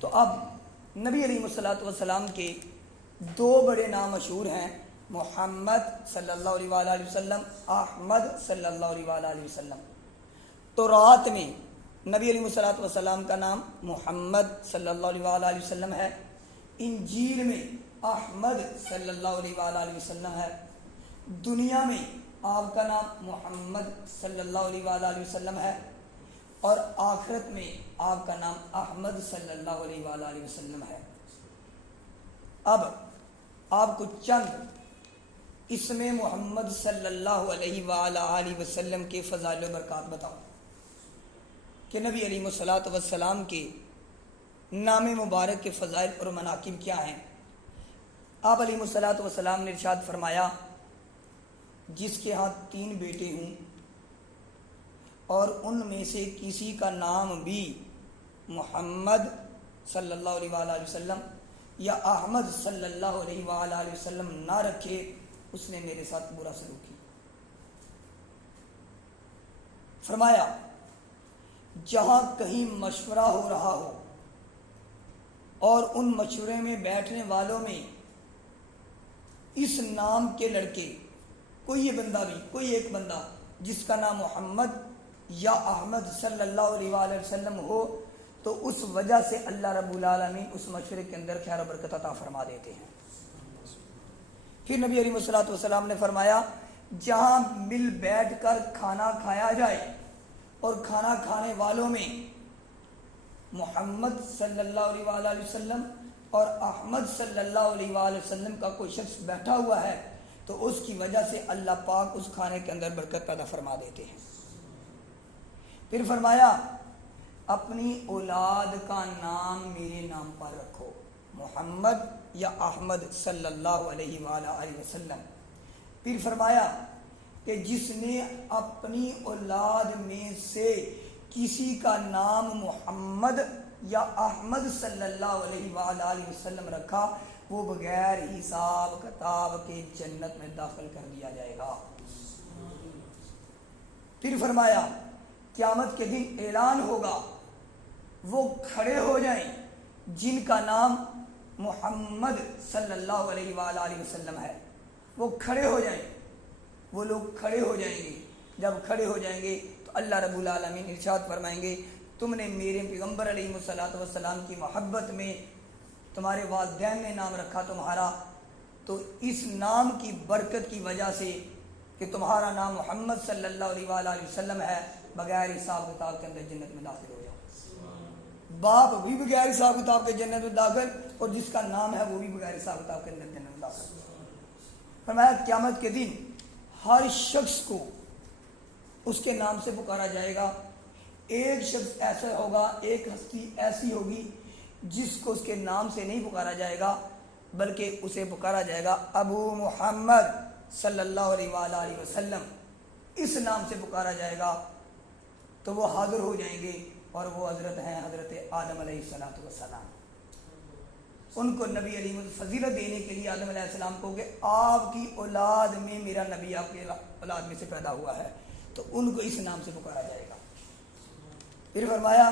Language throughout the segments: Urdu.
تو اب نبی علیہ الصلوۃ والسلام کے دو بڑے نام مشہور ہیں، محمد صلی اللہ علیہ وآلہ وسلم، احمد صلی اللہ علیہ وآلہ وسلم۔ تورات میں نبی علیہ الصلوۃ والسلام کا نام محمد صلی اللہ علیہ وآلہ وسلم ہے، انجیل میں احمد صلی اللہ علیہ وآلہ وسلم ہے، دنیا میں آپ کا نام محمد صلی اللہ علیہ وآلہ وسلم ہے، اور آخرت میں آپ کا نام احمد صلی اللہ علیہ وآلہ وسلم ہے۔ اب آپ کو چند اسم محمد صلی اللہ علیہ وآلہ وسلم کے فضائل و برکات بتاؤ کہ نبی علیہ الصلوۃ والسلام کے نام مبارک کے فضائل اور مناقب کیا ہیں۔ آپ علیہ الصلوۃ والسلام نے ارشاد فرمایا، جس کے ہاں 3 بیٹے ہوں اور ان میں سے کسی کا نام بھی محمد صلی اللہ علیہ وآلہ وسلم یا احمد صلی اللہ علیہ وآلہ وسلم نہ رکھے، اس نے میرے ساتھ برا سلوک کیا۔ فرمایا، جہاں کہیں مشورہ ہو رہا ہو اور ان مشورے میں بیٹھنے والوں میں اس نام کے لڑکے کوئی ایک بندہ جس کا نام محمد یا احمد صلی اللہ علیہ وآلہ وسلم ہو، تو اس وجہ سے اللہ رب العالمین اس مشورے کے اندر خیر و برکت عطا فرما دیتے ہیں۔ پھر نبی علیہ الصلوۃ والسلام نے فرمایا، جہاں مل بیٹھ کر کھانا کھایا جائے اور کھانا کھانے والوں میں محمد صلی اللہ علیہ وآلہ وسلم اور احمد صلی اللہ علیہ وآلہ وسلم کا کوئی شخص بیٹھا ہوا ہے، تو اس کی وجہ سے اللہ پاک اس کھانے کے اندر برکت پیدا فرما دیتے ہیں۔ پھر فرمایا، اپنی اولاد کا نام میرے نام پر رکھو، محمد یا احمد صلی اللہ علیہ وآلہ وسلم۔ پھر فرمایا کہ جس نے اپنی اولاد میں سے کسی کا نام محمد یا احمد صلی اللہ علیہ وآلہ وسلم رکھا، وہ بغیر حساب کتاب کے جنت میں داخل کر دیا جائے گا۔ پھر فرمایا، قیامت کے دن اعلان ہوگا، وہ کھڑے ہو جائیں جن کا نام محمد صلی اللہ علیہ وآلہ وسلم ہے، وہ کھڑے ہو جائیں، وہ لوگ کھڑے ہو جائیں گے۔ جب کھڑے ہو جائیں گے تو اللہ رب العالمین ارشاد فرمائیں گے، تم نے میرے پیغمبر علیہ الصلوۃ والسلام کی محبت میں تمہارے والدین نے نام رکھا تمہارا، تو اس نام کی برکت کی وجہ سے کہ تمہارا نام محمد صلی اللہ علیہ وآلہ وسلم ہے، بغیر حساب کتاب کے اندر جنت میں داخل ہو جاؤ۔ باپ بھی بغیر حساب کتاب کے جنت میں داخل، اور جس کا نام ہے وہ بھی بغیر حساب کتاب کے اندر جنت میں داخل۔ فرمایا، قیامت کے دن ہر شخص کو اس کے نام سے پکارا جائے گا۔ ایک شخص ایسا ہوگا، ایک ہستی ایسی ہوگی جس کو اس کے نام سے نہیں پکارا جائے گا، بلکہ اسے پکارا جائے گا ابو محمد صلی اللہ علیہ وآلہ وسلم، اس نام سے پکارا جائے گا۔ تو وہ حاضر ہو جائیں گے، اور وہ حضرت ہیں حضرت آدم علیہ السلام۔ ان کو نبی علیہ فضیلت دینے کے لیے آدم علیہ السلام کو کہ آپ کی اولاد میں میرا نبی آپ کی اولاد میں سے پیدا ہوا ہے، تو ان کو اس نام سے پکارا جائے گا۔ پھر فرمایا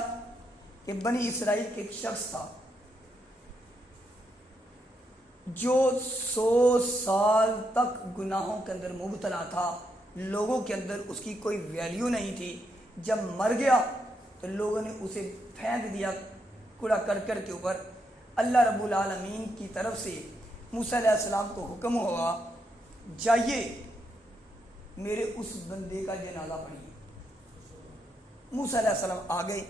کہ بنی اسرائیل کے ایک شخص تھا جو 100 سال تک گناہوں کے اندر مبتلا تھا، لوگوں کے اندر اس کی کوئی ویلیو نہیں تھی۔ جب مر گیا تو لوگوں نے اسے پھینک دیا کوڑا کرکٹ کے اوپر۔ اللہ رب العالمین کی طرف سے موسیٰ علیہ السلام کو حکم ہوا، جائیے میرے اس بندے کا جنازہ پڑھیے۔ موسیٰ علیہ السلام آ گئے۔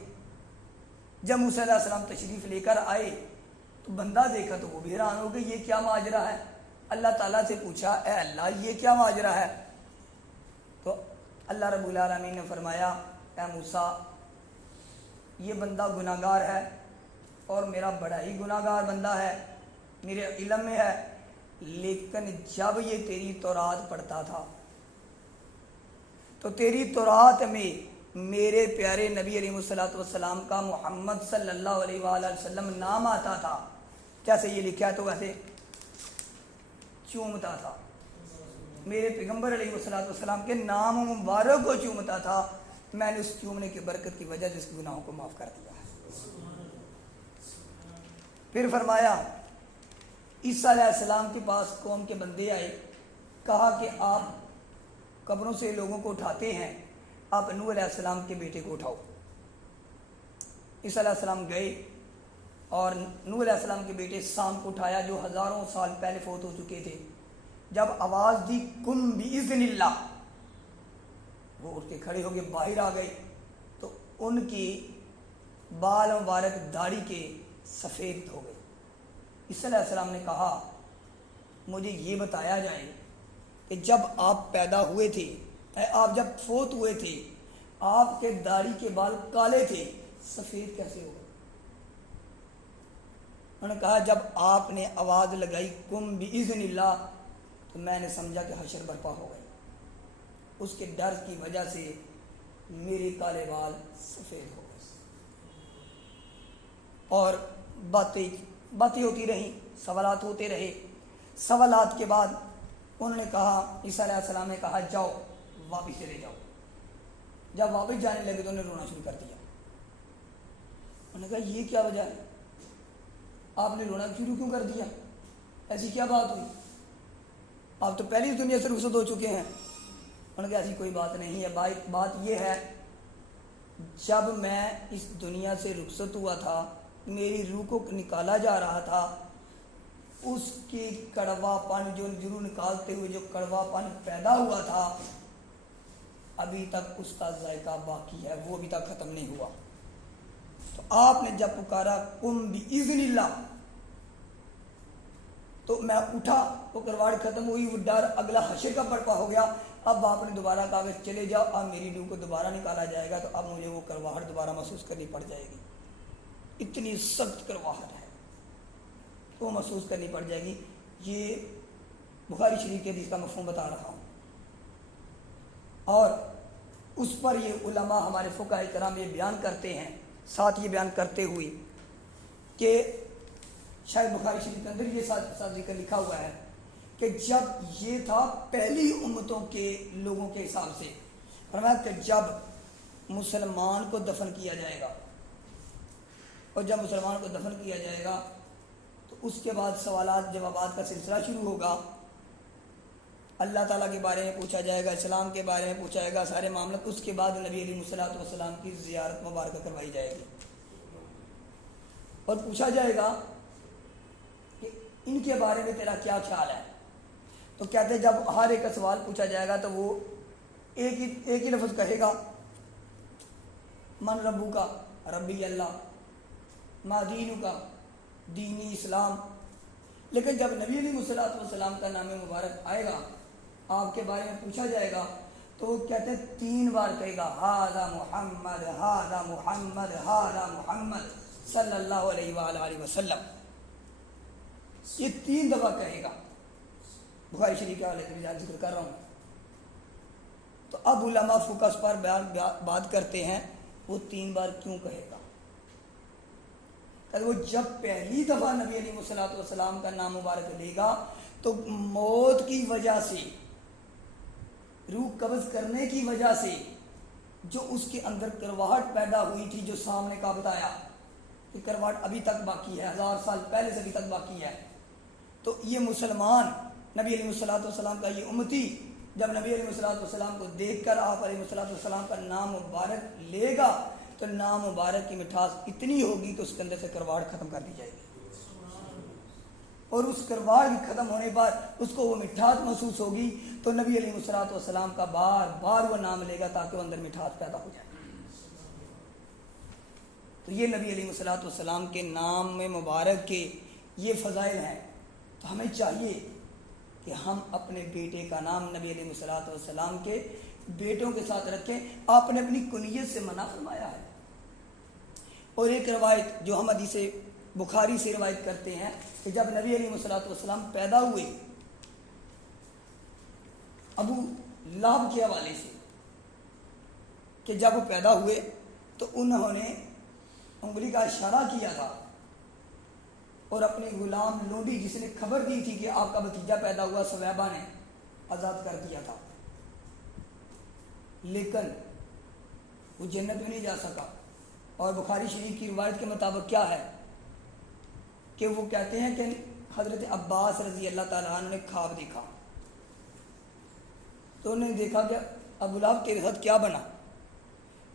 جب موسیٰ علیہ السلام تشریف لے کر آئے تو بندہ دیکھا تو وہ بھی حیران ہو گئی، یہ کیا ماجرا ہے؟ اللہ تعالیٰ سے پوچھا، اے اللہ یہ کیا ماجرا ہے؟ تو اللہ رب العالمین نے فرمایا، اے موسیٰ یہ بندہ گناہ گار ہے، اور میرا بڑا ہی گناہ گار بندہ ہے، میرے علم میں ہے، لیکن جب یہ تیری تورات پڑھتا تھا تو تیری تورات میں میرے پیارے نبی علیہ الصلوۃ والسلام کا محمد صلی اللہ علیہ وآلہ وسلم نام آتا تھا۔ کیسے یہ لکھا ہے؟ تو ویسے چومتا تھا، میرے پیغمبر علیہ الصلوۃ والسلام کے نام مبارک کو چومتا تھا۔ میں نے اس چومنے کی برکت کی وجہ سے اس گناہوں کو معاف کر دیا ہے۔ پھر فرمایا عیسیٰ علیہ السلام کے پاس قوم کے بندے آئے، کہا کہ آپ قبروں سے لوگوں کو اٹھاتے ہیں، آپ نوح علیہ السلام کے بیٹے کو اٹھاؤ۔ عیسیٰ علیہ السلام گئے اور نوح علیہ السلام کے بیٹے سام کو اٹھایا، جو ہزاروں سال پہلے فوت ہو چکے تھے۔ جب آواز دی کن بِإِذْنِ اللہ، وہ اٹھ کے کھڑے ہو گئے، باہر آ گئے، تو ان کی بال مبارک داڑھی کے سفید ہو گئے۔ عیسیٰ علیہ السلام نے کہا مجھے یہ بتایا جائے کہ جب آپ پیدا ہوئے تھے، آپ جب فوت ہوئے تھے، آپ کے داڑھی کے بال کالے تھے، سفید کیسے ہو گئے؟ انہوں نے کہا جب آپ نے آواز لگائی قم بِإِذْنِ اللہ تو میں نے سمجھا کہ حشر برپا ہو گئے، اس کے ڈر کی وجہ سے میرے کالے بال سفید ہو گئے۔ اور باتیں ہوتی رہیں، سوالات ہوتے رہے۔ سوالات کے بعد انہوں نے کہا، عیسیٰ علیہ السلام نے کہا جاؤ واپس چلے جاؤ۔ جب واپس جانے لگے تو انہوں نے رونا شروع کر دیا۔ انہوں نے کہا یہ کیا وجہ ہے، آپ نے رونا شروع کیوں کر دیا، ایسی کیا بات ہوئی، آپ تو پہلی اس دنیا سے رخصت ہو چکے ہیں۔ انہوں نے کہا ایسی کوئی بات نہیں ہے، بات یہ ہے جب میں اس دنیا سے رخصت ہوا تھا، میری روح کو نکالا جا رہا تھا، اس کی کڑوا پن جو ضرور نکالتے ہوئے جو کڑوا پن پیدا ہوا تھا، ابھی تک اس کا ذائقہ باقی ہے، وہ ابھی تک ختم نہیں ہوا۔ تو آپ نے جب پکارا قم بِإِذْنِ اللہ تو میں اٹھا، وہ کرواڑ ختم ہوئی، وہ ڈر اگلا حشر کا برپا ہو گیا۔ اب آپ نے دوبارہ کہا کہ چلے جاؤ، اب میری روح کو دوبارہ نکالا جائے گا، تو اب مجھے وہ کرواہٹ دوبارہ محسوس کرنی پڑ جائے گی، اتنی سخت کرواہٹ ہے، وہ محسوس کرنی پڑ جائے گی۔ یہ بخاری شریف کے حدیث کا مفہوم بتا رہا ہوں۔ اور اس پر یہ علماء ہمارے فقہاء کرام یہ بیان کرتے ہیں، ساتھ یہ بیان کرتے ہوئے کہ شاید بخاری شریف کے اندر یہ ساتھ ذکر لکھا ہوا ہے کہ جب یہ تھا پہلی امتوں کے لوگوں کے حساب سے، فرمایا کہ جب مسلمان کو دفن کیا جائے گا، اور جب مسلمان کو دفن کیا جائے گا تو اس کے بعد سوالات جوابات کا سلسلہ شروع ہوگا، اللہ تعالیٰ کے بارے میں پوچھا جائے گا، اسلام کے بارے میں پوچھا جائے گا، سارے معاملات۔ اس کے بعد نبی علیہ الصلوۃ والسلام کی زیارت مبارکہ کروائی جائے گی، اور پوچھا جائے گا کہ ان کے بارے میں تیرا کیا خیال ہے۔ تو کہتے ہیں جب ہر ایک کا سوال پوچھا جائے گا تو وہ ایک ہی لفظ کہے گا، من ربو کا، ربی اللہ، ما دینو کا، دینی اسلام۔ لیکن جب نبی علیہ الصلوۃ والسلام کا نام مبارک آئے گا، آپ کے بارے میں پوچھا جائے گا، تو وہ کہتے ہیں 3 بار کہے گا ھذا محمد ھذا محمد ھذا محمد صلی اللہ علیہ وآلہ وسلم، یہ 3 دفعہ کہے گا۔ بخاری شریف کے حوالے سے ذکر کر رہا ہوں۔ تو اب علماء فقہ اس پر بات کرتے ہیں وہ 3 بار کیوں کہے گا، کہ وہ جب پہلی دفعہ نبی علیہ الصلوۃ والسلام کا نام مبارک لے گا تو موت کی وجہ سے، روح قبض کرنے کی وجہ سے جو اس کے اندر کرواہٹ پیدا ہوئی تھی، جو سامنے کا بتایا کہ کرواہٹ ابھی تک باقی ہے، 1000 سال پہلے سے ابھی تک باقی ہے، تو یہ مسلمان نبی علیہ الصلوۃ والسلام کا یہ امتی جب نبی علیہ الصلوۃ والسلام کو دیکھ کر آپ علیہ الصلوۃ والسلام کا نام مبارک لے گا تو نام مبارک کی مٹھاس اتنی ہوگی کہ اس کے اندر سے کرواہٹ ختم کر دی جائے گی، اور اس کرواہٹ کے ختم ہونے پر اس کو وہ مٹھاس محسوس ہوگی، تو نبی علیہ الصلوۃ والسلام کا بار بار وہ نام لے گا تاکہ وہ اندر مٹھاس پیدا ہو جائے۔ تو یہ نبی علیہ الصلوۃ والسلام کے نام میں مبارک کے یہ فضائل ہیں۔ تو ہمیں چاہیے کہ ہم اپنے بیٹے کا نام نبی علیہ الصلوۃ والسلام کے بیٹوں کے ساتھ رکھیں۔ آپ نے اپنی کنیت سے منع فرمایا ہے۔ اور ایک روایت جو ہم حدیث بخاری سے روایت کرتے ہیں کہ جب نبی علیہ الصلوۃ والسلام پیدا ہوئے، ابو لہب کے حوالے سے کہ جب وہ پیدا ہوئے تو انہوں نے انگلی کا اشارہ کیا تھا اور اپنے غلام لونڈی جس نے خبر دی تھی کہ آپ کا بھتیجا پیدا ہوا، سویبہ نے آزاد کر دیا تھا، لیکن وہ جنت میں نہیں جا سکا۔ اور بخاری شریف کی روایت کے مطابق کیا ہے کہ وہ کہتے ہیں کہ حضرت عباس رضی اللہ تعالیٰ عنہ نے خواب دیکھا، تو انہوں نے دیکھا کہ ابو لہب تیرے ساتھ کیا بنا؟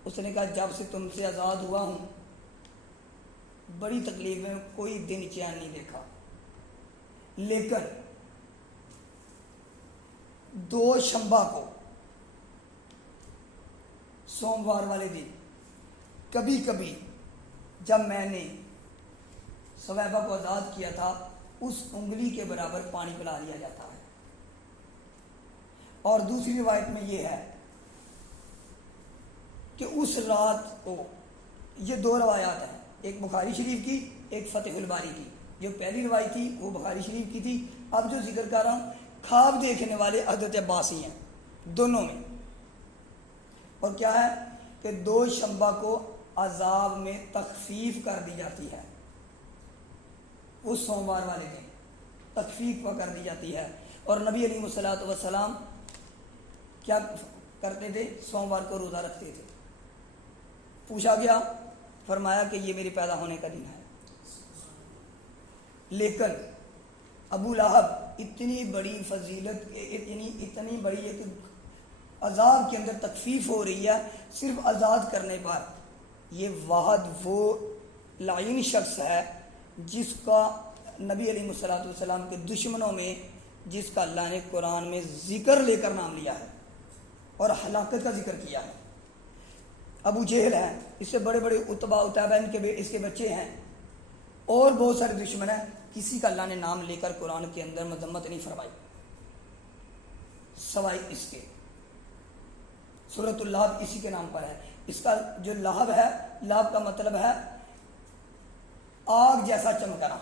اس نے کہا جب سے تم سے آزاد ہوا ہوں بڑی تکلیف میں کوئی دن چین نہیں دیکھا، لیکن 2 شنبہ کو سوموار والے دن کبھی کبھی جب میں نے سویبہ کو آزاد کیا تھا اس انگلی کے برابر پانی پلا لیا جاتا ہے۔ اور دوسری روایت میں یہ ہے کہ اس رات کو، یہ 2 روایات ہیں، ایک بخاری شریف کی ایک فتح الباری کی۔ جو پہلی روایت تھی وہ بخاری شریف کی تھی، اب جو ذکر کر رہا ہوں خواب دیکھنے والے حضرت عباس ہی ہیں دونوں میں۔ اور کیا ہے کہ 2 شنبہ کو عذاب میں تخفیف کر دی جاتی ہے، اس سوموار والے دن تخفیف کر دی جاتی ہے۔ اور نبی علیہ الصلوۃ والسلام کیا کرتے تھے؟ سوموار کو روزہ رکھتے تھے۔ پوچھا گیا، فرمایا کہ یہ میرے پیدا ہونے کا دن ہے۔ لیکن ابو لہب اتنی بڑی فضیلت، اتنی بڑی ایک عذاب کے اندر تخفیف ہو رہی ہے صرف آزاد کرنے پر، یہ واحد وہ لعین شخص ہے جس کا نبی علیہ الصلوۃ والسلام کے دشمنوں میں، جس کا اللہ نے قرآن میں ذکر لے کر نام لیا ہے اور ہلاکت کا ذکر کیا ہے۔ ابو جہل ہے، اس سے بڑے بڑے عتبہ اس کے بچے ہیں، اور بہت سارے دشمن ہیں، کسی کا اللہ نے نام لے کر قرآن کے اندر مذمت نہیں فرمائی سوائے اس کے۔ سورۃ اللہب اسی کے نام پر ہے۔ اس کا جو لہب ہے، لہب کا مطلب ہے آگ جیسا چمکنا،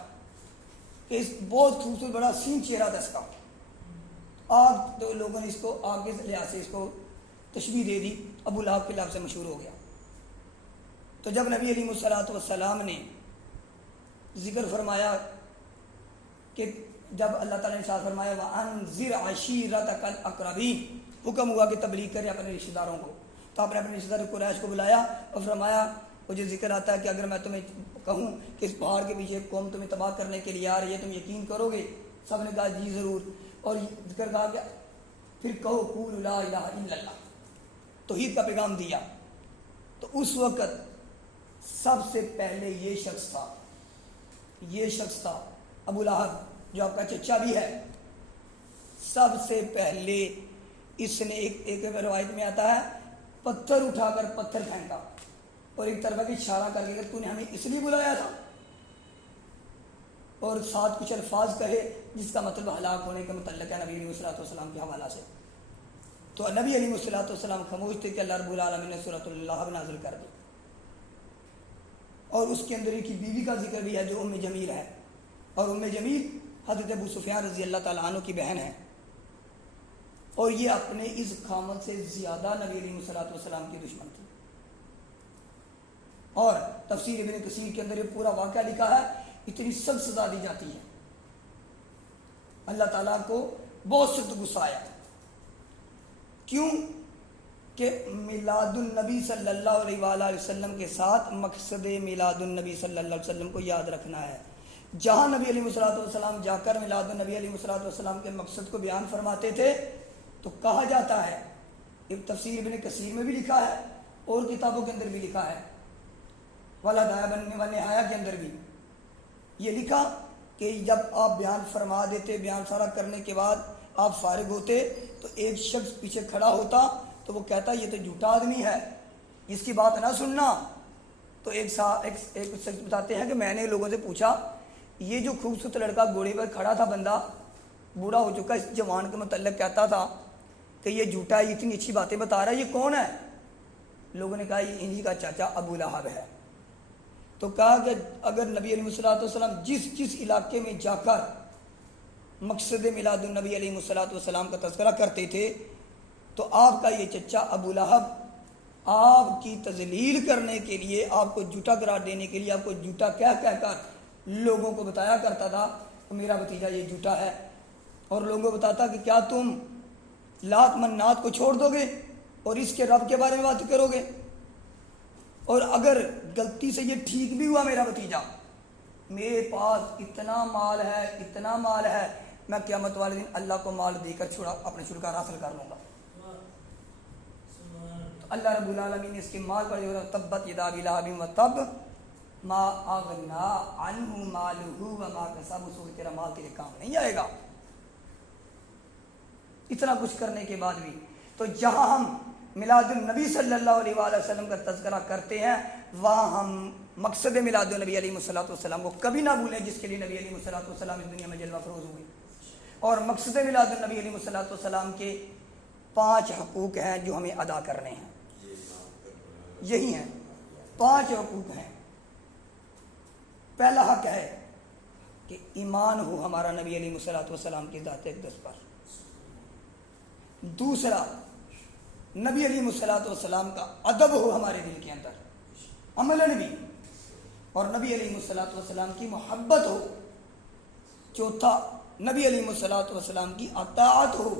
کہ اس بہت خوبصورت بڑا حسین چہرہ تھا اس کا۔ آگ، تو لوگوں نے اس کو آگ کے لحاظ سے اس کو تشبیہ دے دی، ابو لہب کے لفظ سے مشہور ہو گیا۔ تو جب نبی علیہ الصلوۃ والسلام نے ذکر فرمایا کہ جب اللہ تعالیٰ نے ارشاد فرمایا وَأَنذِرْ عَشِيرَتَكَ الْأَقْرَبِينَ، حکم ہوا کہ تبلیغ کرے اپنے رشتہ داروں کو، تو آپ نے اپنے رشتہ دار قریش کو بلایا اور فرمایا، مجھے ذکر آتا ہے کہ اگر میں تمہیں کہوں کہ اس پہاڑ کے پیچھے ایک قوم تمہیں تباہ کرنے کے لیے آ رہی ہے، تم یقین کرو گے؟ سب نے کہا جی ضرور۔ اور ذکر کہا کہ پھر کہو قولوا لا الہ الا اللہ، توحید کا پیغام دیا۔ تو اس وقت سب سے پہلے یہ شخص تھا ابو لہب، جو آپ کا چچا بھی ہے۔ سب سے پہلے اس نے ایک روایت میں آتا ہے پتھر اٹھا کر پتھر پھینکا اور ایک طرف کی اشارہ کر کے کہ تو نے ہمیں اس لیے بلایا تھا، اور ساتھ کچھ الفاظ کہے جس کا مطلب ہلاک ہونے کے متعلق ہے نبی علیہ الصلوۃ والسلام کے حوالہ سے۔ تو نبی علیہ الصلوۃ والسلام خاموش تھے کہ اللہ رب العالمین نے سورۃ اللہب نازل کر دی، اور اس کے اندر ایک بیوی کا ذکر بھی ہے جو ام جمیل ہے، اور ام جمیل حضرت ابو سفیان رضی اللہ تعالیٰ عنہ کی بہن ہے، اور یہ اپنے اس خامد سے زیادہ نبی علیہ الصلوۃ والسلام کی دشمن تھی۔ اور تفسیر ابن کثیر کے اندر یہ پورا واقعہ لکھا ہے، اتنی سخت سزا دی جاتی ہے، اللہ تعالیٰ کو بہت سخت غصہ آیا۔ کیوں؟ کہ میلاد النبی صلی اللہ علیہ وآلہ وسلم کے ساتھ مقصد میلاد النبی صلی اللہ علیہ وسلم کو یاد رکھنا ہے۔ جہاں نبی علیہ الصلوۃ والسلام جا کر میلاد النبی علیہ الصلوۃ والسلام کے مقصد کو بیان فرماتے تھے، تو کہا جاتا ہے، ایک تفسیر ابن کثیر میں بھی لکھا ہے اور کتابوں کے اندر بھی لکھا ہے، والنہایہ کے اندر بھی یہ لکھا کہ جب آپ بیان فرما دیتے، بیان سارا کرنے کے بعد آپ فارغ ہوتے، تو ایک شخص پیچھے کھڑا ہوتا تو وہ کہتا یہ تو جھوٹا آدمی ہے، اس کی بات نہ سننا۔ تو ایک شخص بتاتے ہیں کہ میں نے لوگوں سے پوچھا، یہ جو خوبصورت لڑکا گھوڑے پر کھڑا تھا، بندہ بوڑھا ہو چکا، اس جوان کے متعلق کہتا تھا کہ یہ جھوٹا ہے، اتنی اچھی باتیں بتا رہا ہے، یہ کون ہے؟ لوگوں نے کہا یہ انہی کا چاچا ابو لہب ہے۔ تو کہا کہ اگر نبی علیہ الصلوۃ والسلام جس علاقے میں جا کر مقصد میلاد النبی علیہ الصلوۃ والسلام کا تذکرہ کرتے تھے، تو آپ کا یہ چچا ابو لہب آپ کی تذلیل کرنے کے لیے، آپ کو جھوٹا قرار دینے کے لیے، آپ کو جھوٹا کہہ کر لوگوں کو بتایا کرتا تھا کہ میرا بھتیجا یہ جھوٹا ہے، اور لوگوں کو بتاتا کہ کیا تم لات منات کو چھوڑ دو گے اور اس کے رب کے بارے میں بات کرو گے، اور اگر غلطی سے یہ ٹھیک بھی ہوا میرا بھتیجا میرے پاس اتنا مال ہے میں قیامت والے دن اللہ کو مال دے کر اپنے چھٹکارا حاصل کر لوں گا. تو اللہ رب العالمین نے اس کے مال پر جو تبت یدا ابی لہب وتب ما اغنا عنہ مالہ وما کسب، سوچ تیرا مال تیرے کام نہیں آئے گا. اتنا کچھ کرنے کے بعد بھی تو جہاں ہم میلاد النبی صلی اللہ علیہ وآلہ وسلم کا تذکرہ کرتے ہیں وہاں ہم مقصد میلاد النبی علیہ الصلوۃ والسلام کو کبھی نہ بھولیں، جس کے لیے نبی علیہ الصلوۃ والسلام اس دنیا میں جلوہ افروز ہوئے. اور مقصد میلاد النبی علیہ الصلوۃ والسلام کے 5 حقوق ہیں جو ہمیں ادا کرنے ہیں. یہی ہیں 5 حقوق ہیں. پہلا حق ہے کہ ایمان ہو ہمارا نبی علیہ الصلوۃ والسلام کی ذات اقدس پر. دوسرا، نبی علیہ الصلوۃ والسلام کا ادب ہو ہمارے دل کے اندر عملاً بھی، اور نبی علیہ الصلوۃ والسلام کی محبت ہو. چوتھا، نبی علیہ الصلوۃ والسلام کی اطاعت ہو.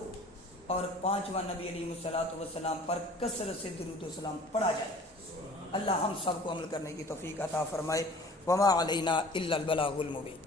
اور 5واں، نبی علیہ الصلوۃ والسلام پر کثرت سے درود و سلام پڑھا جائے. اللہ ہم سب کو عمل کرنے کی توفیق عطا فرمائے. وما علینا الا البلاغ المبین.